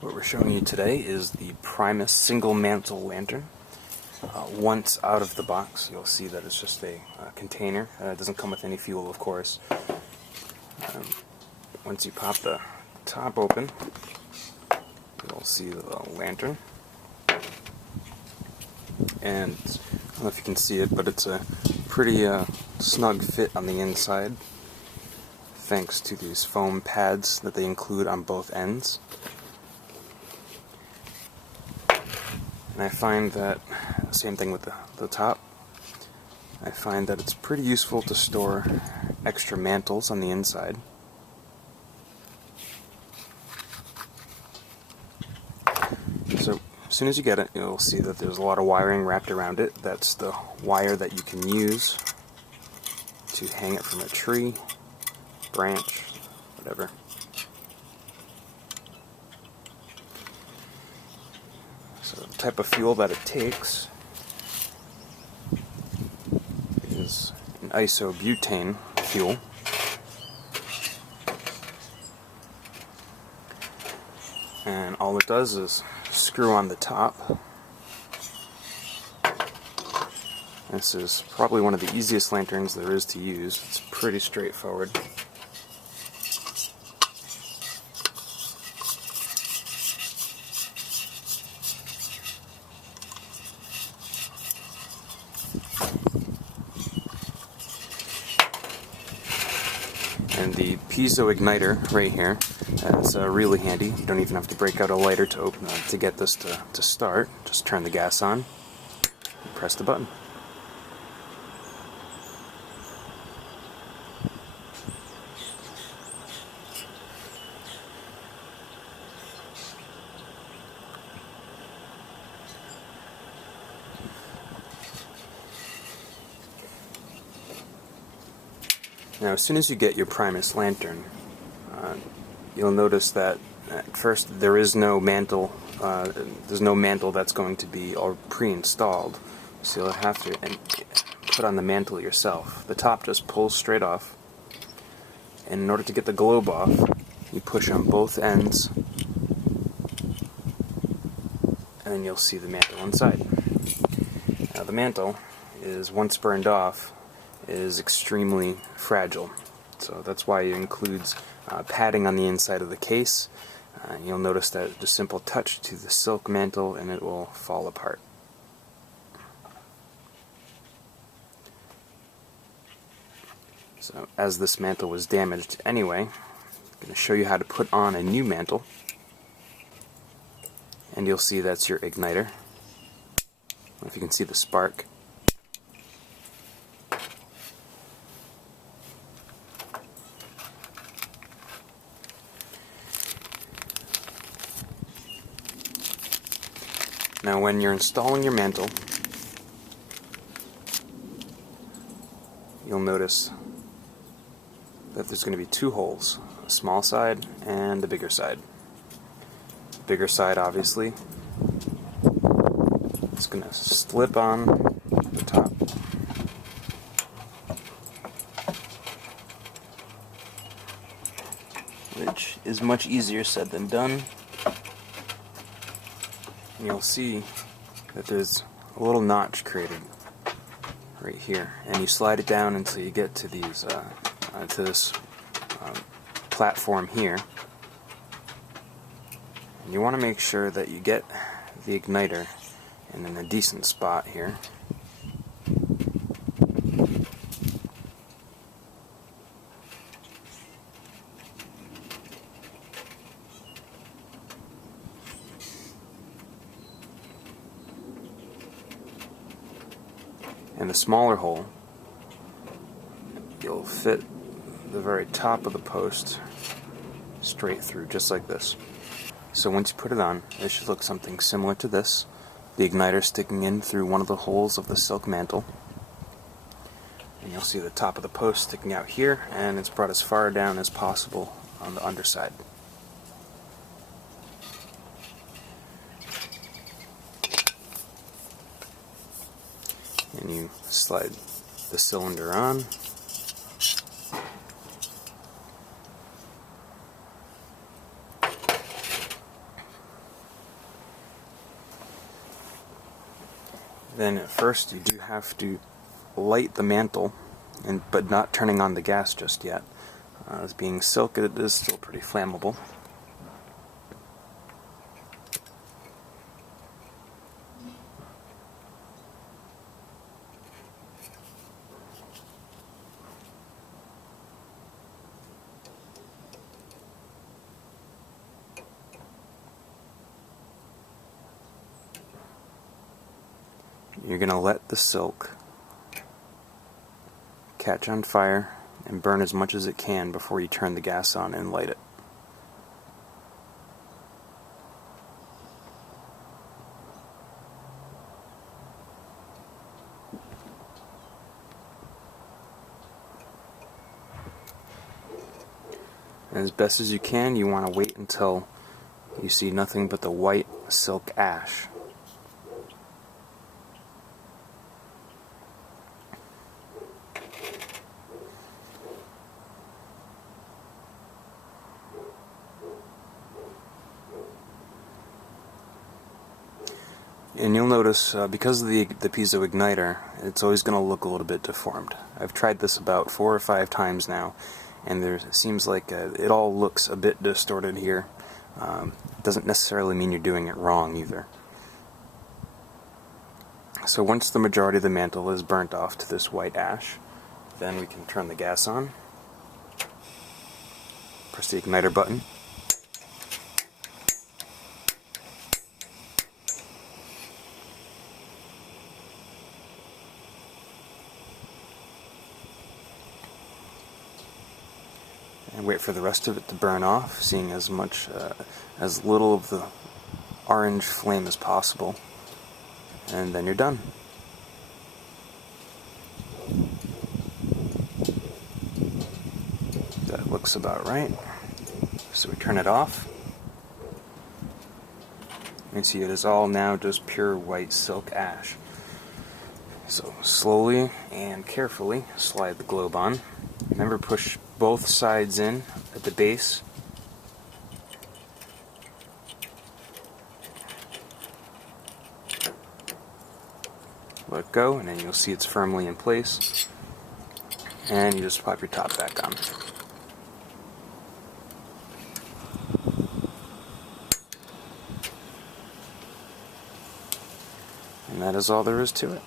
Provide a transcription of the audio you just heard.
What we're showing you today is the Primus single mantle lantern. Once out of the box, you'll see that it's just a container. It doesn't come with any fuel, of course. Once you pop the top open, you'll see the lantern. And I don't know if you can see it, but it's a pretty snug fit on the inside, thanks to these foam pads that they include on both ends. And I find that, same thing with the top, I find that it's pretty useful to store extra mantles on the inside. So as soon as you get it, you'll see that there's a lot of wiring wrapped around it. That's the wire that you can use to hang it from a tree, branch, whatever. So the type of fuel that it takes is an isobutane fuel. And all it does is screw on the top. This is probably one of the easiest lanterns there is to use. It's pretty straightforward. And the Piezo igniter right here is really handy. You don't even have to break out a lighter to get this to start. Just turn the gas on and press the button. Now, as soon as you get your Primus lantern, you'll notice that at first there is no mantle. There's no mantle that's going to be pre-installed, so you'll have to put on the mantle yourself. The top just pulls straight off, and in order to get the globe off, you push on both ends, and then you'll see the mantle inside. Now, the mantle is, once burned off, is extremely fragile, so that's why it includes padding on the inside of the case. You'll notice that just simple touch to the silk mantle and it will fall apart. So as this mantle was damaged anyway, I'm going to show you how to put on a new mantle, and you'll see that's your igniter. I don't know if you can see the spark. Now, when you're installing your mantle, you'll notice that there's going to be two holes, a small side and a bigger side. The bigger side, obviously, is going to slip on the top. Which is much easier said than done. And you'll see that there's a little notch created right here, and you slide it down until you get to these to this platform here. And you want to make sure that you get the igniter in a decent spot here. And the smaller hole, you'll fit the very top of the post straight through, just like this. So once you put it on, it should look something similar to this. The igniter sticking in through one of the holes of the silk mantle. And you'll see the top of the post sticking out here, and it's brought as far down as possible on the underside. And you slide the cylinder on. Then at first you do have to light the mantle, but not turning on the gas just yet. As being silk, it is still pretty flammable. You're going to let the silk catch on fire and burn as much as it can before you turn the gas on and light it. And as best as you can, you want to wait until you see nothing but the white silk ash. And you'll notice, because of the piezo igniter, it's always going to look a little bit deformed. I've tried this about 4 or 5 times now, and it seems like it all looks a bit distorted here. Doesn't necessarily mean you're doing it wrong either. So once the majority of the mantle is burnt off to this white ash, then we can turn the gas on. Press the igniter button. And wait for the rest of it to burn off, seeing as little of the orange flame as possible. And then you're done. That looks about right. So we turn it off. You can see it is all now just pure white silk ash. So slowly and carefully slide the globe on. Remember, push both sides in at the base. Let go, and then you'll see it's firmly in place. And you just pop your top back on. And that is all there is to it.